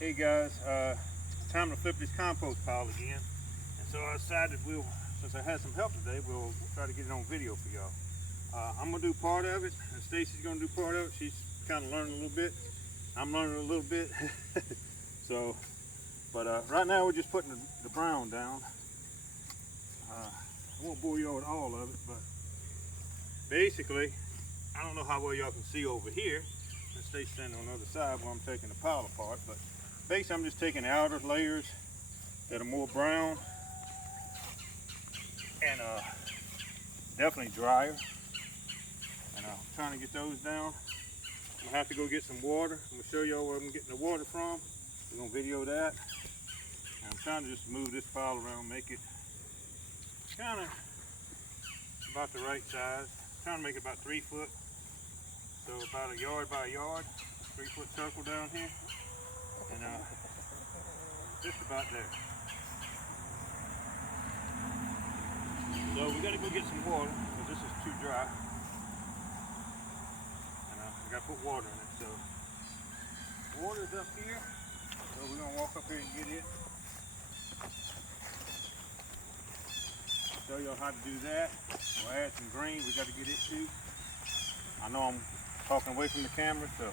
Hey guys, it's time to flip this compost pile again. And so I decided since I had some help today, we'll try to get it on video for y'all. I'm gonna do part of it, and Stacy's gonna do part of it. She's kind of learning a little bit. I'm learning a little bit. So, but right now we're just putting the brown down. I won't bore y'all with all of it, but basically, I don't know how well y'all can see over here. And Stacy's standing on the other side where I'm taking the pile apart, but basically I'm just taking the outer layers that are more brown and definitely drier, and I'm trying to get those down. I'm gonna have to go get some water. I'm gonna show y'all where I'm getting the water from. We're gonna video that. And I'm trying to just move this pile around, make it kind of about the right size. I'm trying to make it about 3 foot, so about a yard by a yard, 3 foot circle down here, and just about there. So we gotta go get some water, because this is too dry. And I gotta put water in it, so water's up here. So we're gonna walk up here and get it. Show y'all how to do that. We'll add some green, we gotta get it too. I know I'm talking away from the camera, so.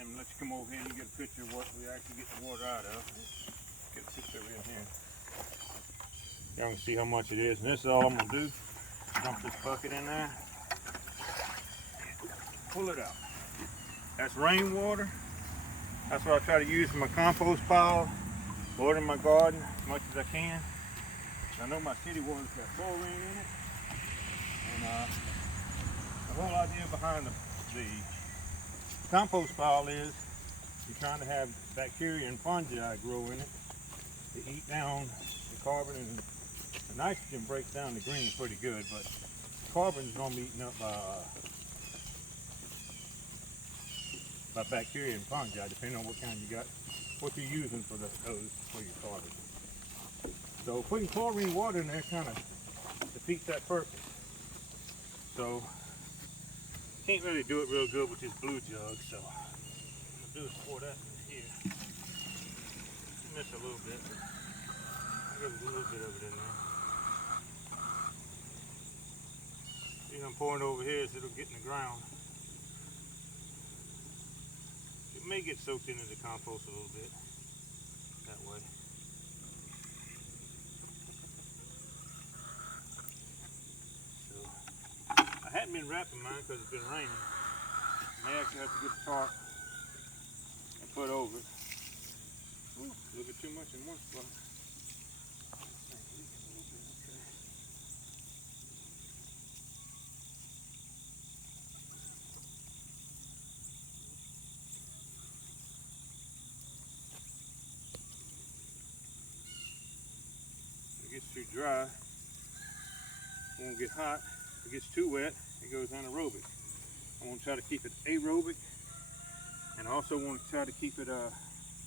And let you come over here and you get a picture of what we actually get the water out of. Get a picture of it in here. Y'all can see how much it is. And this is all I'm gonna do. Dump this bucket in there. Pull it out. That's rainwater. That's what I try to use for my compost pile. Water my garden as much as I can. I know my city water's got chlorine in it. And the whole idea behind the compost pile is you're trying to have bacteria and fungi grow in it to eat down the carbon, and the nitrogen breaks down the green pretty good, but carbon is going to be eaten up by bacteria and fungi, depending on what kind you got, what you're using for those for your carbon. So putting chlorine water in there kind of defeats that purpose. So can't really do it real good with this blue jug, so I'm gonna do is pour that in here. Miss a little bit, but I got a little bit of it in there. The reason I'm pouring it over here is it'll get in the ground. It may get soaked into the compost a little bit that way. I hadn't been wrapping mine because it's been raining. I may actually have to get the tarp and put over it. Ooh, a little bit too much in one spot. If it gets too dry, it won't get hot. If it gets too wet, it goes anaerobic. I want to try to keep it aerobic, and I also want to try to keep it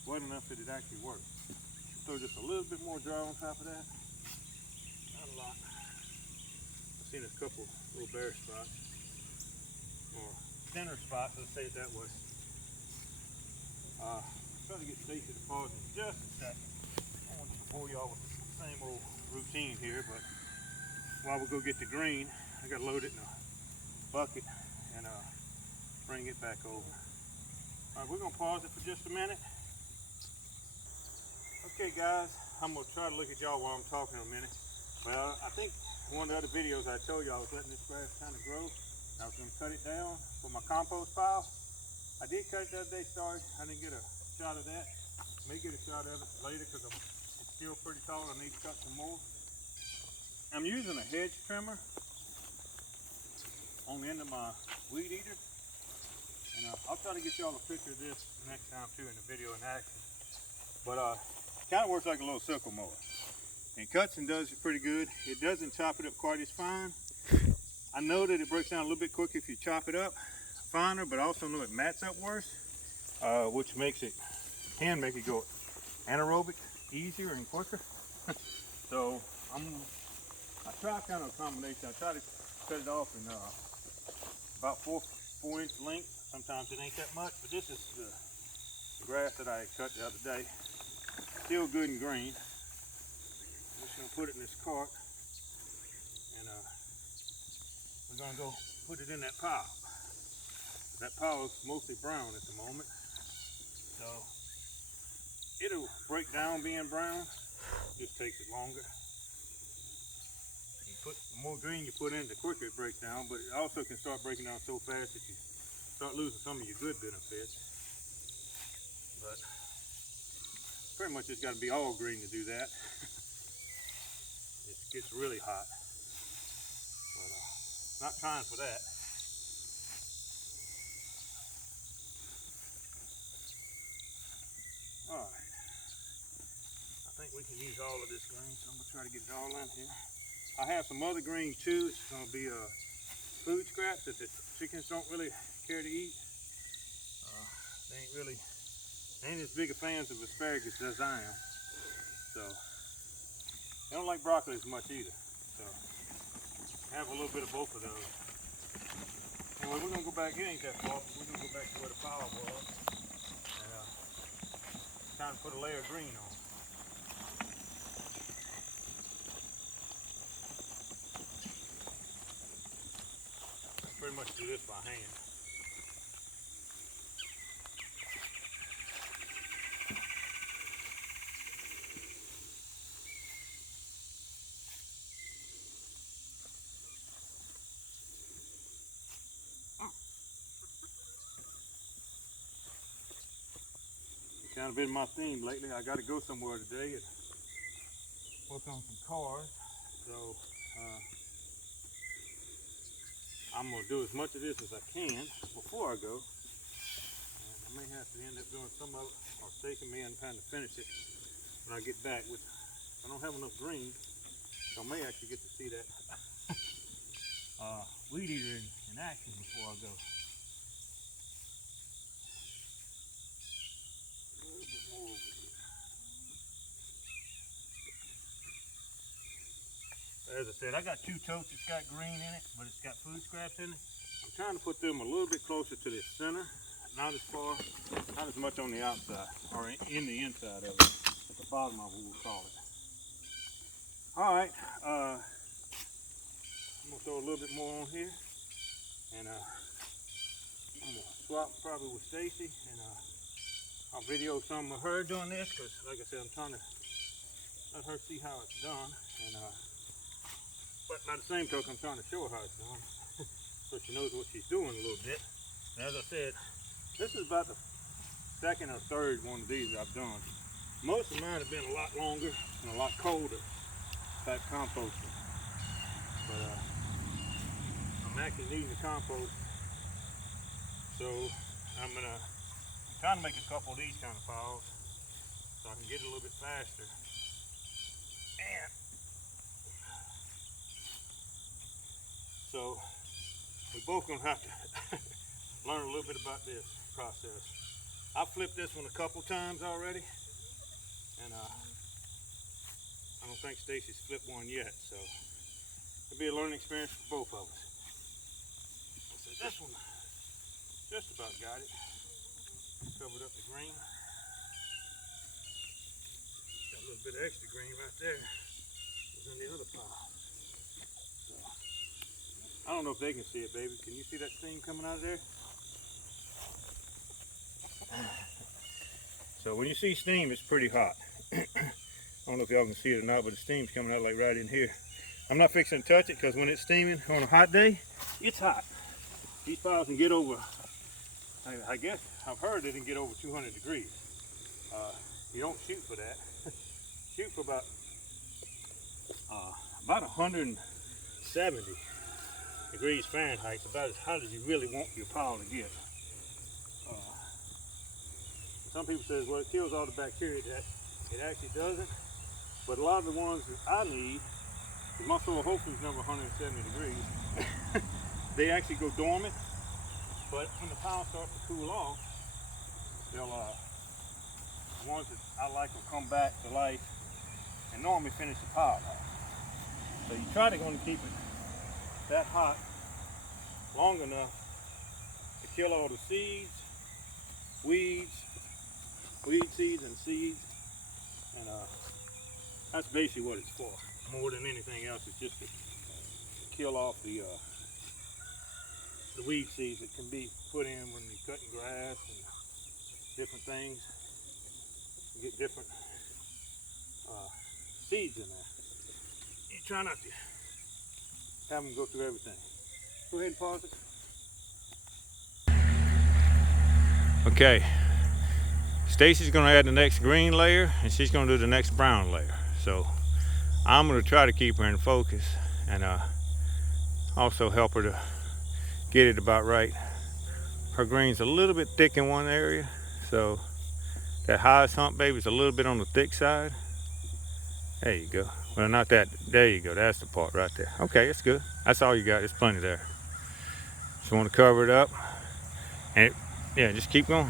wet enough that it actually works. Throw just a little bit more dry on top of that. Not a lot. I've seen a couple little bare spots, or thinner spots, let's say it that way. Try to get Stacy to pause in just a second. I want to bore y'all with the same old routine here, but while we go get the green, I got to load it in a bucket and bring it back over. All right, we're gonna pause it for just a minute. Okay guys, I'm gonna try to look at y'all while I'm talking a minute. Well, I think one of the other videos I told y'all I was letting this grass kind of grow. I was gonna cut it down for my compost pile. I did cut it the other day, sorry. I didn't get a shot of that. May get a shot of it later because it's still pretty tall. I need to cut some more. I'm using a hedge trimmer on the end of my weed eater. And I'll try to get y'all a picture of this next time too in the video in action. But kind of works like a little sickle mower. And cuts and does it pretty good. It doesn't chop it up quite as fine. I know that it breaks down a little bit quicker if you chop it up finer, but I also know it mats up worse, which can make it go anaerobic easier and quicker. So I try kind of a combination. I try to cut it off in about 4-inch length. Sometimes it ain't that much, but this is the grass that I cut the other day. Still good and green. I'm just gonna put it in this cart, and we're gonna go put it in that pile. That pile is mostly brown at the moment, so it'll break down being brown. Just takes it longer. The more green you put in, the quicker it breaks down, but it also can start breaking down so fast that you start losing some of your good benefits. But pretty much it's got to be all green to do that. It gets really hot, but not trying for that. All right, I think we can use all of this green, so I'm gonna try to get it all in here. I have some other green too. It's going to be food scraps that the chickens don't really care to eat. They ain't as big a fans of asparagus as I am. So they don't like broccoli as much either. So I have a little bit of both of those. Anyway, we're going to go back. It ain't that far, but we're going to go back to where the pile was and kind of put a layer of green on. Pretty much do this by hand. It's kind of been my theme lately. I got to go somewhere today and work on some cars. So I'm going to do as much of this as I can before I go. And I may have to end up doing some of it, or Stacey may end up having to finish it when I get back. I don't have enough green, so I may actually get to see that weed eater in action before I go. A little bit more over here. As I said, I got 2 totes that's got green in it, but it's got food scraps in it. I'm trying to put them a little bit closer to the center, not as far, not as much on the outside, or in the inside of it, at the bottom of what we'll call it. All right, I'm gonna throw a little bit more on here, and I'm gonna swap probably with Stacey, and I'll video some of her doing this, because like I said, I'm trying to let her see how it's done, and but by the same token, I'm trying to show her how it's done, so she knows what she's doing a little bit. And as I said, this is about the second or third one of these I've done. Most of mine have been a lot longer and a lot colder type composting. But I'm actually needing the compost, so I'm trying to make a couple of these kind of piles so I can get it a little bit faster. And so we're both gonna have to learn a little bit about this process. I flipped this one a couple times already, and I don't think Stacey's flipped one yet, so it'll be a learning experience for both of us. So this one just about got it. Covered up the green. Got a little bit of extra green right there. It was in the other pile. So, I don't know if they can see it, baby. Can you see that steam coming out of there? So when you see steam, it's pretty hot. I don't know if y'all can see it or not, but the steam's coming out like right in here. I'm not fixing to touch it because when it's steaming on a hot day, it's hot. These piles can get over, I guess I've heard they can get over 200 degrees. You don't shoot for that. Shoot for about 170 degrees Fahrenheit. It's about as hot as you really want your pile to get. Some people say, well, it kills all the bacteria. It actually doesn't. But a lot of the ones that I need, my soil hopefully is never 170 degrees. They actually go dormant But when the pile starts to cool off, they'll, the ones that I like will come back to life and normally finish the pile off. So you try to keep it that hot long enough to kill all the seeds, weed seeds and seeds, and that's basically what it's for. More than anything else, it's just to kill off the weed seeds that can be put in when you're cutting grass and different things. You get different seeds in there. You try not to have them go through everything. Go ahead and pause it. Okay, Stacy's going to add the next green layer, and she's going to do the next brown layer. So I'm going to try to keep her in focus and also help her to get it about right. Her green's a little bit thick in one area, so that highest hump, baby, is a little bit on the thick side. There you go. Well, not that. There you go. That's the part right there. Okay, that's good. That's all you got. There's plenty there. Just want to cover it up, and yeah, just keep going.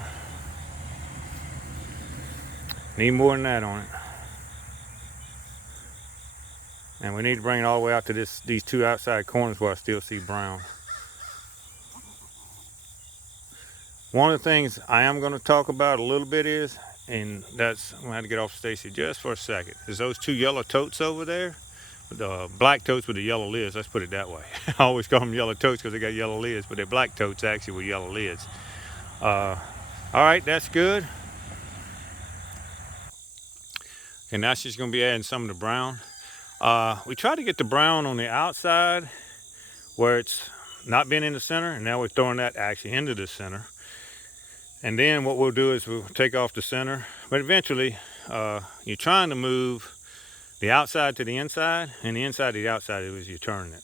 Need more than that on it. And we need to bring it all the way out to these two outside corners where I still see brown. One of the things I am going to talk about a little bit is, and that's, I'm going to have to get off Stacy just for a second, is those two yellow totes over there, the black totes with the yellow lids. Let's put it that way. I always call them yellow totes because they got yellow lids, but they're black totes actually with yellow lids. All right, that's good. And now she's going to be adding some of the brown. We try to get the brown on the outside where it's not been in the center, and now we're throwing that actually into the center. And then what we'll do is we'll take off the center, but eventually you're trying to move the outside to the inside, and the inside to the outside is you're turning it.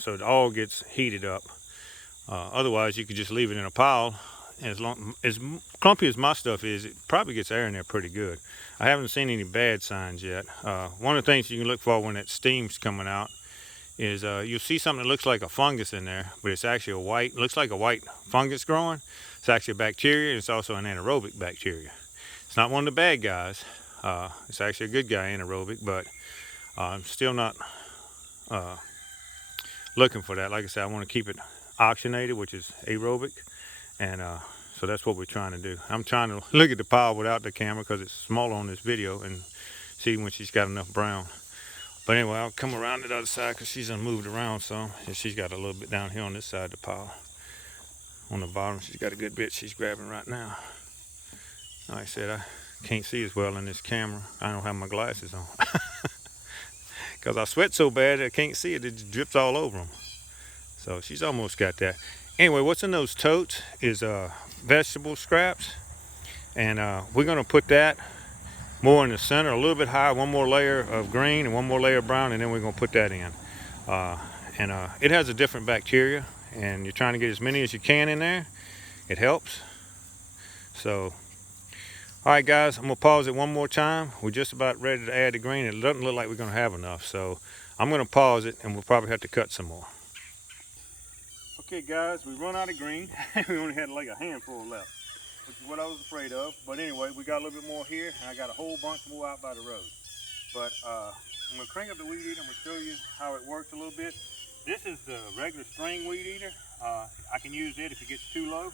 So it all gets heated up. Otherwise you could just leave it in a pile. As clumpy as my stuff is, it probably gets air in there pretty good. I haven't seen any bad signs yet. One of the things you can look for when that steam's coming out is you'll see something that looks like a fungus in there, but it's actually looks like a white fungus growing. It's actually a bacteria. It's also an anaerobic bacteria. It's not one of the bad guys. It's actually a good guy, anaerobic, but I'm still not looking for that. Like I said, I want to keep it oxygenated, which is aerobic, and so that's what we're trying to do. I'm trying to look at the pile without the camera because it's smaller on this video and see when she's got enough brown. But anyway, I'll come around to the other side because she's moved around some, and she's got a little bit down here on this side of the pile. On the bottom, she's got a good bit she's grabbing right now. Like I said, I can't see as well in this camera. I don't have my glasses on. Because I sweat so bad I can't see it. It just drips all over them. So she's almost got that. Anyway, what's in those totes is vegetable scraps. And we're going to put that more in the center, a little bit higher, one more layer of green and one more layer of brown, and then we're going to put that in. It has a different bacteria, and you're trying to get as many as you can in there. It helps. So, all right guys, I'm going to pause it one more time. We're just about ready to add the green. It doesn't look like we're going to have enough, so I'm going to pause it, and we'll probably have to cut some more. Okay guys, we run out of green. We only had like a handful left, which is what I was afraid of. But anyway, we got a little bit more here, and I got a whole bunch more out by the road. But I'm going to crank up the weed eater. I'm going to show you how it works a little bit. This is the regular string weed eater. I can use it if it gets too low,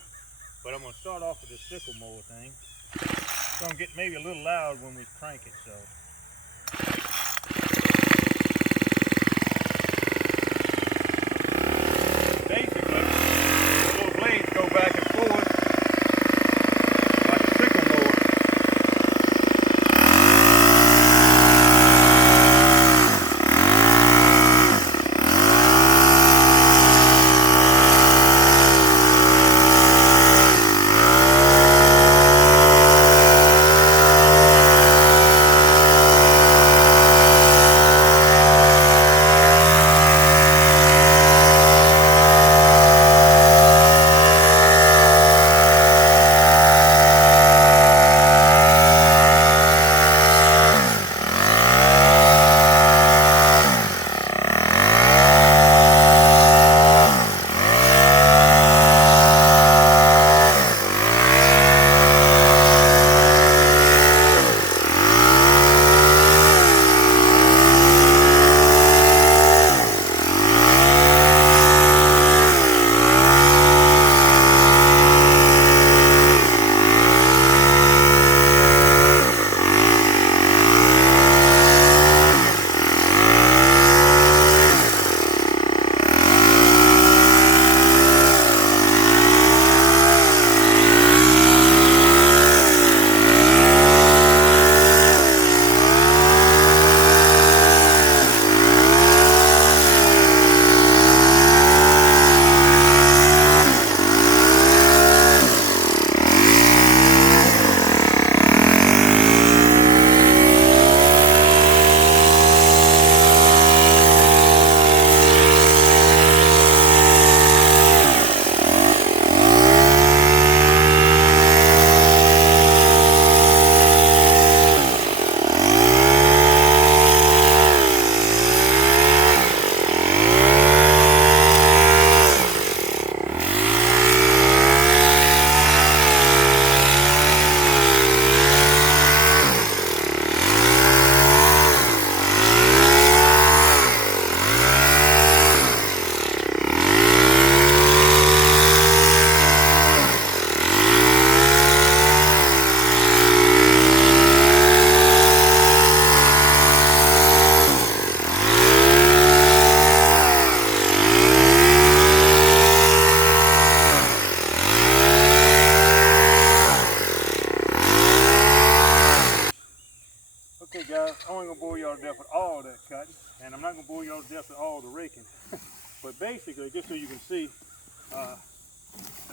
but I'm going to start off with this sickle mower thing. It's going to get maybe a little loud when we crank it, so. Basically, the little blades go back and forth like a sickle mower.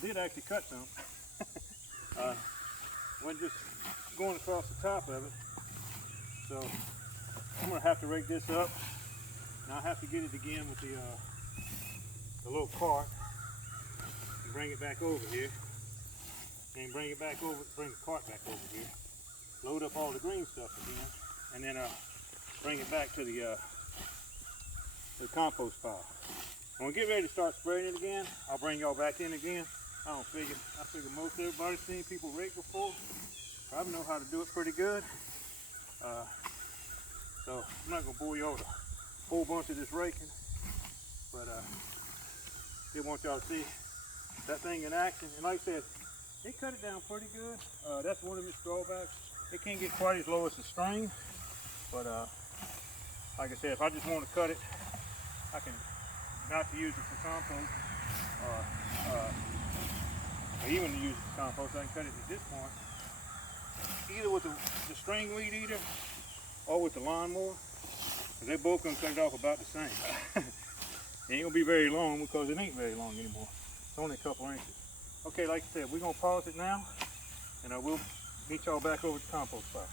did actually cut some. Went just going across the top of it. So I'm gonna have to rake this up, and I'll have to get it again with the little cart and bring it back over here. And bring it back over, bring the cart back over here. Load up all the green stuff again, and then bring it back to the compost pile. When we get ready to start spraying it again, I'll bring y'all back in again. I figure most everybody's seen people rake before. Probably know how to do it pretty good. So I'm not gonna bore y'all with a whole bunch of this raking, but did want y'all to see that thing in action. And like I said, it cut it down pretty good. That's one of its drawbacks. It can't get quite as low as the string, but like I said, if I just want to cut it, I can not to use it for compost, or even to use it for compost. I can cut it at this point, either with the string weed eater or with the lawnmower. They both gonna cut it off about the same. It ain't gonna be very long because it ain't very long anymore. It's only a couple inches. Okay, like I said, we're gonna pause it now, and I will meet y'all back over at the compost pile.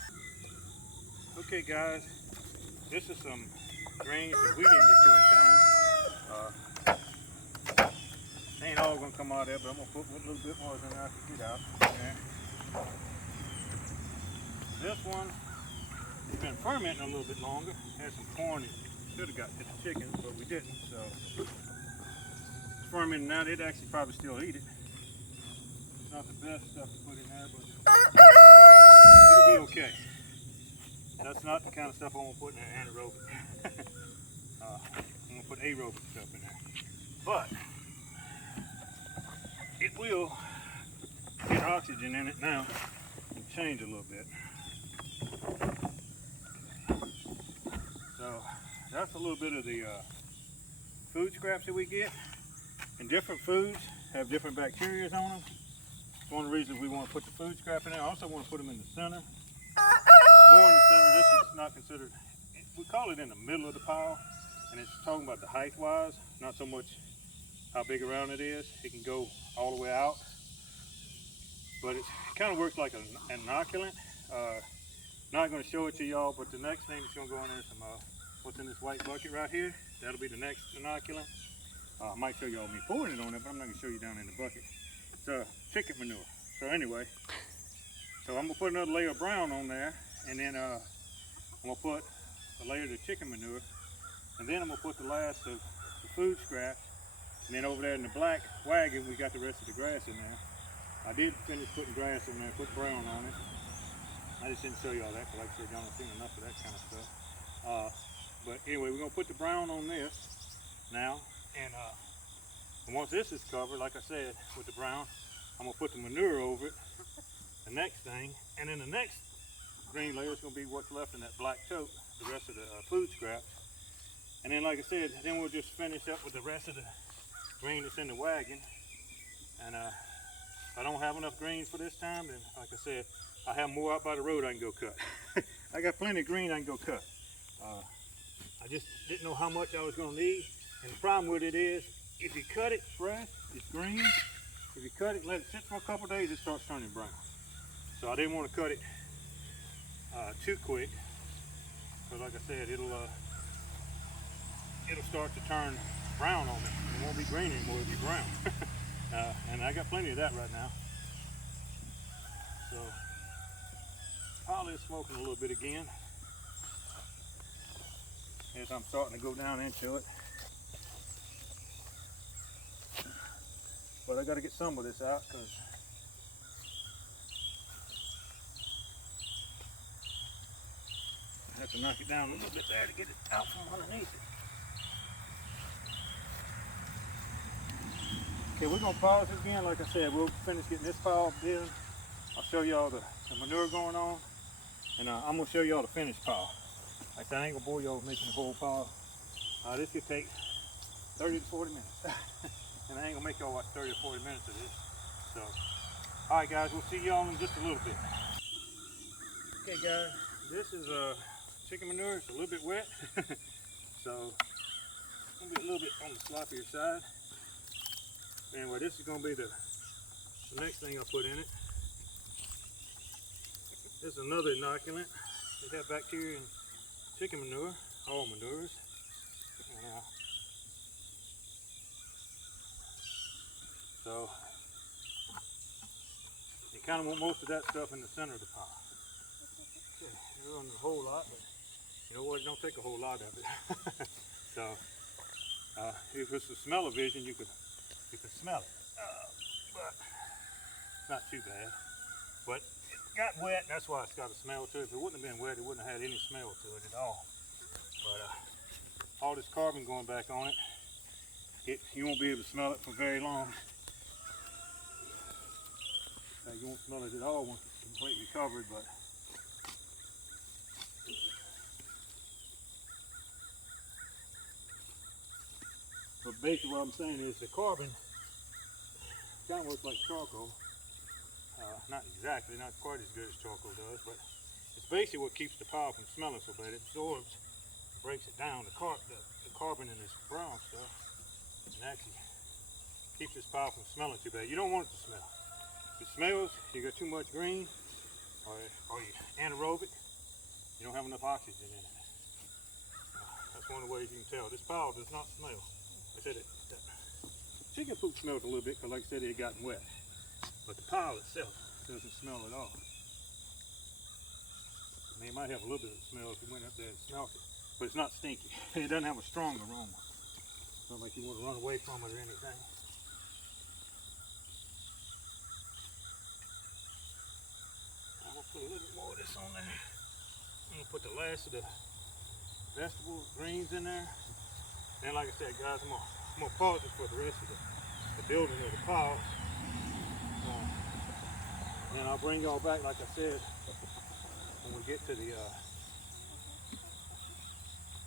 Okay, guys, this is some greens that we didn't get to in time. Ain't all gonna come out of there, but I'm gonna put a little bit more than I can get out there. This one has been fermenting a little bit longer. Had some corn that should have got to the chickens, but we didn't. So it's fermenting now. They'd actually probably still eat it. It's not the best stuff to put in there, but it'll be okay. That's not the kind of stuff I want to put in there anaerobic. I'm gonna put aerobic stuff in there, but it will get oxygen in it now and change a little bit. So that's a little bit of the food scraps that we get. And different foods have different bacteria on them. It's one of the reasons we want to put the food scrap in there. I also want to put them in the center. More in the center. This is not considered, we call it in the middle of the pile. And it's talking about the height wise, not so much how big around it is. It can go all the way out. But it kind of works like an inoculant. Not going to show it to y'all, but the next thing that's going to go in there is some, what's in this white bucket right here. That'll be the next inoculant. I might show y'all me pouring it on there, but I'm not going to show you down in the bucket. It's chicken manure. So anyway, so I'm going to put another layer of brown on there, and then I'm going to put a layer of the chicken manure, and then I'm going to put the last of the food scraps, and then over there in the black wagon, we got the rest of the grass in there. I did finish putting grass in there, put brown on it. I just didn't show y'all that, because like I said, y'all don't seen enough of that kind of stuff. But anyway, we're going to put the brown on this now, and once this is covered, like I said, with the brown, I'm going to put the manure over it, the next thing, and then the next green layer is going to be what's left in that black tote, the rest of the food scraps. And then, like I said, then we'll just finish up with the rest of the green that's in the wagon. And if I don't have enough greens for this time, then like I said, I have more out by the road I can go cut. I got plenty of green I can go cut. I just didn't know how much I was going to need. And the problem with it is, if you cut it fresh, it's green. If you cut it and let it sit for a couple days, it starts turning brown. So I didn't want to cut it too quick, because like I said, it'll start to turn brown on me. It won't be green anymore, it'll be brown. And I got plenty of that right now. So pile is smoking a little bit again as I'm starting to go down into it. But I got to get some of this out, because I have to knock it down a little bit there to get it out from underneath it. Okay, we're going to pause it again. Like I said, we'll finish getting this pile in. I'll show y'all the manure going on, and I'm going to show y'all the finished pile. Like I said, I ain't going to bore y'all with making the whole pile. This could take 30 to 40 minutes. And I ain't gonna make y'all watch 30 or 40 minutes of this. So, all right, guys, we'll see y'all in just a little bit. Okay, guys, this is chicken manure. It's a little bit wet, so it's gonna be a little bit on the sloppier side. Anyway, this is gonna be the The next thing I'll put in it is another inoculant. They have bacteria in chicken manure, all manures. And, so you kind of want most of that stuff in the center of the pile. Okay, you're running a whole lot, but you know what? It don't take a whole lot of it. So if it's a smell-o-vision, you can smell it, but it's not too bad. But it got wet, and that's why it's got a smell to it. If it wouldn't have been wet, it wouldn't have had any smell to it at all. But all this carbon going back on it, you won't be able to smell it for very long. You won't smell it at all once it's completely covered, but basically what I'm saying is the carbon kind of looks like charcoal. Not exactly, not quite as good as charcoal does, but it's basically what keeps the pile from smelling so bad. It absorbs, breaks it down, the carbon in this brown stuff, and actually keeps this pile from smelling too bad. You don't want it to smell. If it smells, you got too much green, or you're anaerobic, you don't have enough oxygen in it. That's one of the ways you can tell. This pile does not smell. I said it. Chicken poop smells a little bit because, like I said, it had gotten wet. But the pile itself doesn't smell at all. I mean, it might have a little bit of smell if you went up there and smelled it, but it's not stinky. It doesn't have a strong aroma. It's not like you want to run away from it or anything. I'm gonna put a little bit more of this on there. I'm gonna put the last of the vegetable greens in there. Then, like I said, guys, I'm gonna pause it for the rest of the building of the pile. And I'll bring y'all back, like I said, when we get to the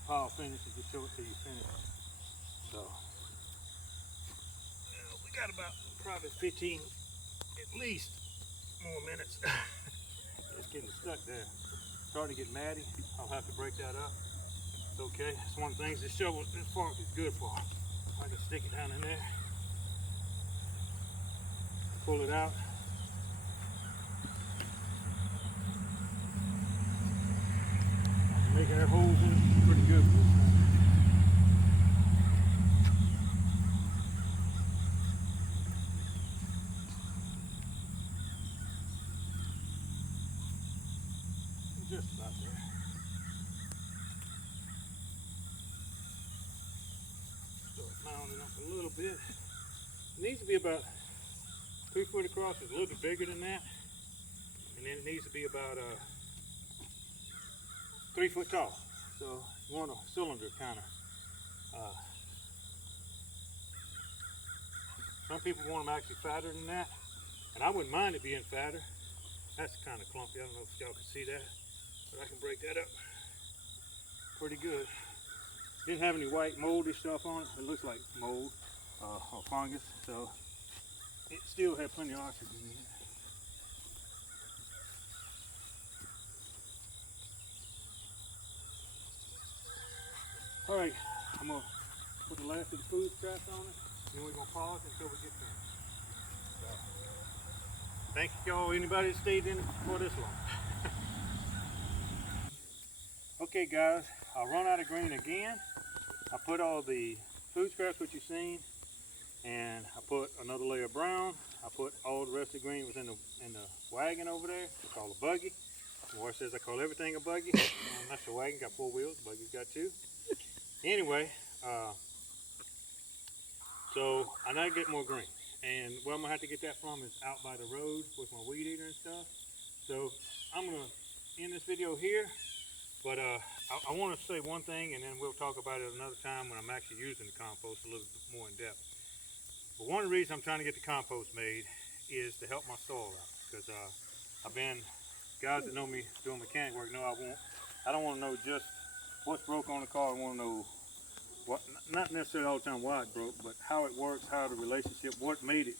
pile finish and just show it till you finish. So, we got about probably 15, at least, more minutes. It's getting stuck there. Starting to get matty. I'll have to break that up. It's okay. It's one of the things this shovel, this fork is good for. I can stick it down in there. Pull it out. Make air holes in it pretty good for this thing. Just about there. Start mounding up a little bit. It needs to be about 3 foot across. It's a little bit bigger than that. And then it needs to be about 3 foot tall. So you want a cylinder kind of. Some people want them actually fatter than that, and I wouldn't mind it being fatter. That's kind of clumpy. I don't know if y'all can see that, but I can break that up pretty good. Didn't have any white moldy stuff on it. It looks like mold or fungus, so it still had plenty of oxygen in it. All right, I'm gonna put the last of the food scraps on it, and we're gonna pause until we get finished. So, thank y'all, anybody that stayed in for this long. Okay guys, I'll run out of green again. I put all the food scraps, which you've seen, and I put another layer of brown. I put all the rest of the green was in the wagon over there. It's called a buggy. The wife says I call everything a buggy. That's a wagon, got 4 wheels, the buggy's got 2. Anyway, so I now get more green, and where I'm gonna have to get that from is out by the road with my weed eater and stuff. So I'm gonna end this video here, but I want to say one thing, and then we'll talk about it another time when I'm actually using the compost a little bit more in depth. But one of the reasons I'm trying to get the compost made is to help my soil out, because guys that know me doing mechanic work know I don't want to know just what's broke on the car. I want to know what, not necessarily all the time why it broke, but how it works, how the relationship, what made it.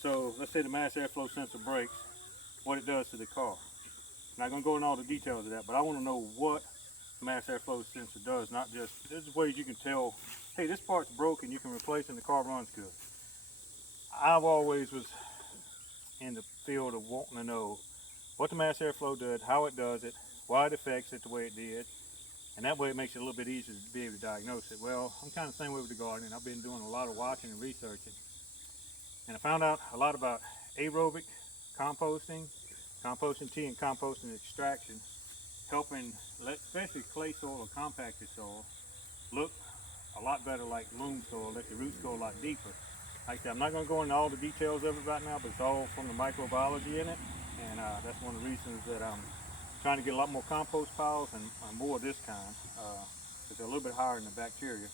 So let's say the mass airflow sensor breaks, what it does to the car. I'm not going to go into all the details of that, but I want to know what the mass airflow sensor does, not just, there's ways you can tell, hey, this part's broken, you can replace it and the car runs good. I've always was in the field of wanting to know what the mass airflow does, how it does it, why it affects it the way it did, and that way it makes it a little bit easier to be able to diagnose it. Well, I'm kind of the same way with the gardening. I've been doing a lot of watching and researching, and I found out a lot about aerobic composting, composting tea and composting extraction, helping especially clay soil or compacted soil look a lot better like loam soil, let the roots go a lot deeper. Like I said, I'm not going to go into all the details of it right now, but it's all from the microbiology in it, and that's one of the reasons that I'm trying to get a lot more compost piles and more of this kind, because they're a little bit higher in the bacteria.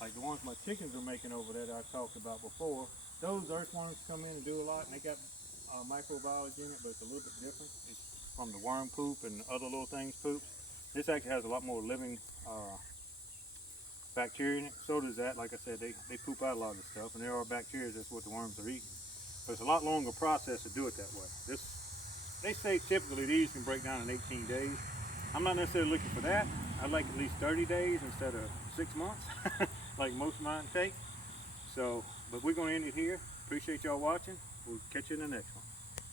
Like the ones my chickens are making over there that I talked about before, those earthworms come in and do a lot, and they got microbiology in it, but it's a little bit different. It's from the worm poop and other little things poop. This actually has a lot more living bacteria in it. So does that. Like I said, they poop out a lot of the stuff, and there are bacteria, that's what the worms are eating. But it's a lot longer process to do it that way. They say typically these can break down in 18 days. I'm not necessarily looking for that. I like at least 30 days instead of 6 months, like most of mine take. So, but we're going to end it here. Appreciate y'all watching. We'll catch you in the next one.